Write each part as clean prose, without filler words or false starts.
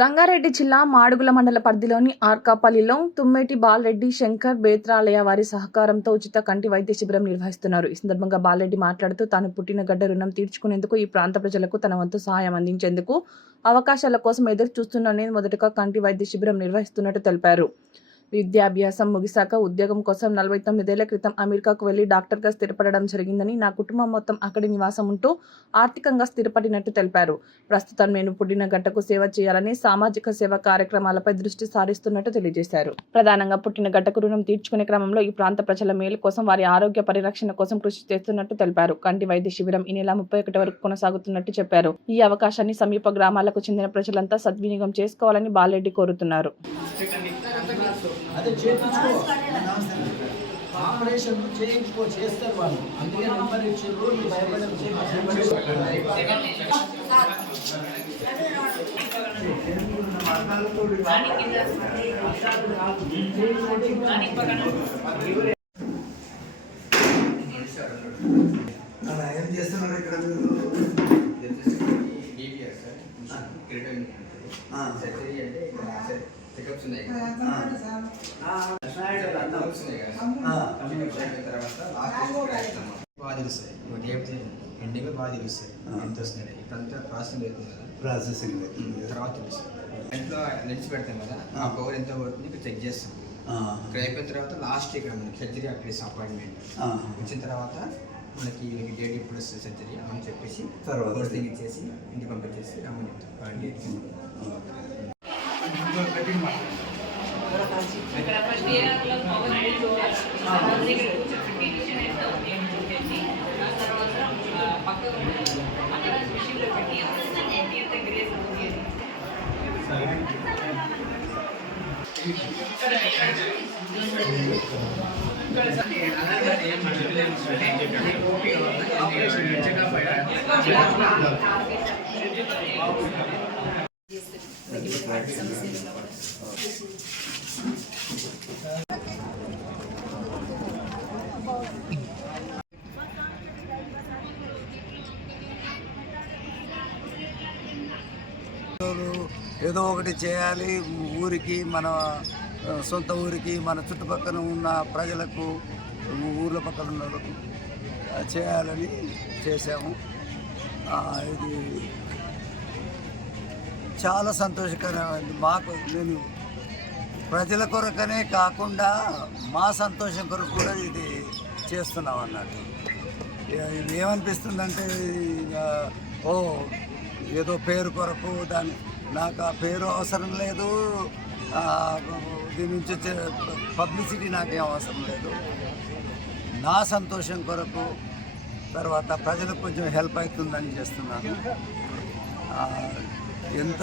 రంగారెడ్డి జిల్లా మాడుగుల మండల పరిధిలోని ఆర్కాపల్లిలో తుమ్మేటి బాలరెడ్డి శంకర్ బేత్రాలయ వారి సహకారంతో ఉచిత కంటి వైద్య శిబిరం నిర్వహిస్తున్నారు. ఈ సందర్భంగా బాలరెడ్డి మాట్లాడుతూ తాను పుట్టిన గడ్డ రుణం తీర్చుకునేందుకు ఈ ప్రాంత ప్రజలకు తన వంతు సహాయం అందించేందుకు అవకాశాల కోసం ఎదురు చూస్తున్నానని మొదటగా కంటి వైద్య శిబిరం నిర్వహిస్తున్నట్టు తెలిపారు. విద్యాభ్యాసం ముగిశాక ఉద్యోగం కోసం 49 ఏళ్ల క్రితం అమెరికాకు వెళ్లి డాక్టర్గా స్థిరపడడం జరిగిందని, నా కుటుంబం మొత్తం అక్కడి నివాసం ఉంటూ ఆర్థికంగా స్థిరపడినట్టు తెలిపారు. ప్రస్తుతం నేను పుట్టిన గడ్డకు సేవ చేయాలని సామాజిక సేవా కార్యక్రమాలపై దృష్టి సారిస్తున్నట్టు తెలియజేశారు. ప్రధానంగా పుట్టిన గడ్డకు రుణం తీర్చుకునే క్రమంలో ఈ ప్రాంత ప్రజల మేలు కోసం, వారి ఆరోగ్య పరిరక్షణ కోసం కృషి చేస్తున్నట్టు తెలిపారు. కంటి వైద్య శిబిరం ఈ నెల 31 వరకు కొనసాగుతున్నట్టు చెప్పారు. ఈ అవకాశాన్ని సమీప గ్రామాలకు చెందిన ప్రజలంతా సద్వినియోగం చేసుకోవాలని బాలరెడ్డి కోరుతున్నారు. అదే చేయించుకో, ఆపరేషన్ చేయించుకో, చేస్తారు వాళ్ళు. అందుకే నెంబర్ ఇచ్చారు. ఏం చేస్తున్నారు ఇక్కడ? చెకప్స్ ఉన్నాయి బాగా తెలుస్తాయి. ఎండింగ్ బాగా తెలుస్తాయి. ఎంత వస్తున్నాయి ఇప్పుడంతా ప్రాసెసింగ్ అవుతుంది కదా, ప్రాసెసింగ్ తర్వాత తెలుస్తుంది. ఇంట్లో నిలిచి పెడతాం కదా, ఆ పవర్ ఎంత పడుతుంది ఇక్కడ చెక్ చేస్తాం. ఇక్కడ అయిపోయిన తర్వాత లాస్ట్ ఇక్కడ మనకి సర్జరీ అక్కడ అపాయింట్మెంట్ వచ్చిన తర్వాత మనకి డేట్ ఇప్పుడు వస్తుంది సర్జరీ అని చెప్పేసి తర్వాత ఇచ్చేసి ఇంటికి పంపించేసి రమ్మని చెప్తాం. ఏదో ఒకటి చేయాలి ఊరికి, మన సొంత ఊరికి, మన చుట్టుపక్కల ఉన్న ప్రజలకు, ఊర్ల పక్కన ఉన్న వాళ్ళకు చేయాలని చేసాము. ఇది చాలా సంతోషకరమైంది మాకు. నేను ప్రజల కొరకనే కాకుండా మా సంతోషం కొరకు కూడా ఇది చేస్తున్నాం అన్నట్టు. ఇది ఏమనిపిస్తుందంటే, ఏదో పేరు కొరకు దాన్ని, నాకు ఆ పేరు అవసరం లేదు, దీని నుంచి వచ్చే పబ్లిసిటీ నాకేం అవసరం లేదు. నా సంతోషం కొరకు, తర్వాత ప్రజలకు కొంచెం హెల్ప్ అవుతుందని చేస్తున్నాను. ఎంత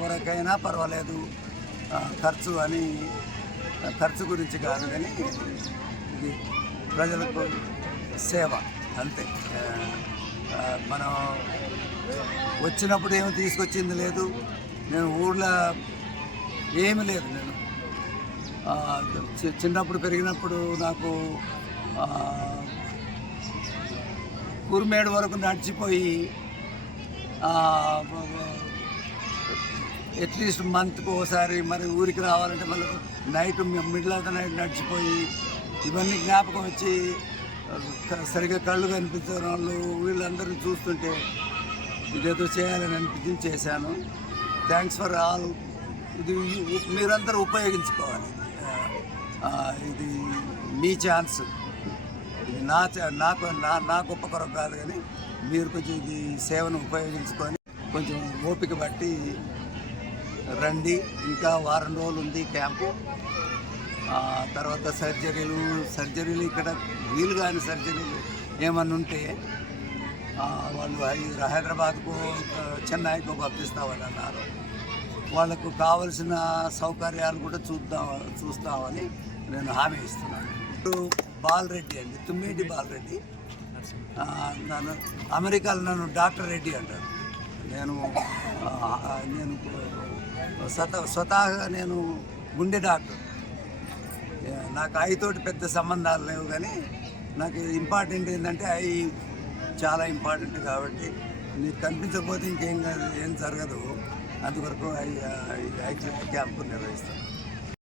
వరకైనా పర్వాలేదు, ఖర్చు గురించి కాదు, కానీ ఇది ప్రజలకు సేవ అంతే. మనం వచ్చినప్పుడు ఏమి తీసుకొచ్చింది లేదు, నేను ఊళ్ళో ఏమీ లేదు. నేను చిన్నప్పుడు పెరిగినప్పుడు నాకు కురుమేడు వరకు నడిచిపోయి అట్లీస్ట్ మంత్కి ఒకసారి మరి ఊరికి రావాలంటే మళ్ళీ night middle of the night నడిచిపోయి ఇవన్నీ జ్ఞాపకం వచ్చి సరిగ్గా కళ్ళు కనిపించిన వాళ్ళు వీళ్ళందరినీ చూస్తుంటే ఇదేదో చేయాలని అనిపించి చేశాను. Thanks for all. ఇది మీరందరూ ఉపయోగించుకోవాలి. ఇది మీ ఛాన్స్. ఇది నా గొప్ప కొరకు కాదు, కానీ మీరు కొంచెం ఇది సేవను ఉపయోగించుకొని కొంచెం ఓపిక బట్టి రండి. ఇంకా వారం రోజులు ఉంది క్యాంపు. తర్వాత సర్జరీలు ఇక్కడ వీలు కాని సర్జరీలు ఏమన్నా ఉంటే వాళ్ళు హైదరాబాద్కు, చెన్నైకు పంపిస్తామని అన్నారు. వాళ్ళకు కావలసిన సౌకర్యాలు కూడా చూస్తామని నేను హామీ ఇస్తున్నాను. ఇప్పుడు బాలరెడ్డి అండి, తుమ్మేటి బాలరెడ్డి. నన్ను అమెరికాలో నన్ను డాక్టర్ రెడ్డి అంటారు. నేను స్వతహాగా నేను గుండె డాక్టర్. నాకు ఐతోటి పెద్ద సంబంధాలు లేవు, కానీ నాకు ఇంపార్టెంట్ ఏంటంటే చాలా ఇంపార్టెంట్ కాబట్టి నీకు కనిపించకపోతే ఏం జరగదు. అందువరకు ఈ క్యాంపు నిర్వహిస్తాం.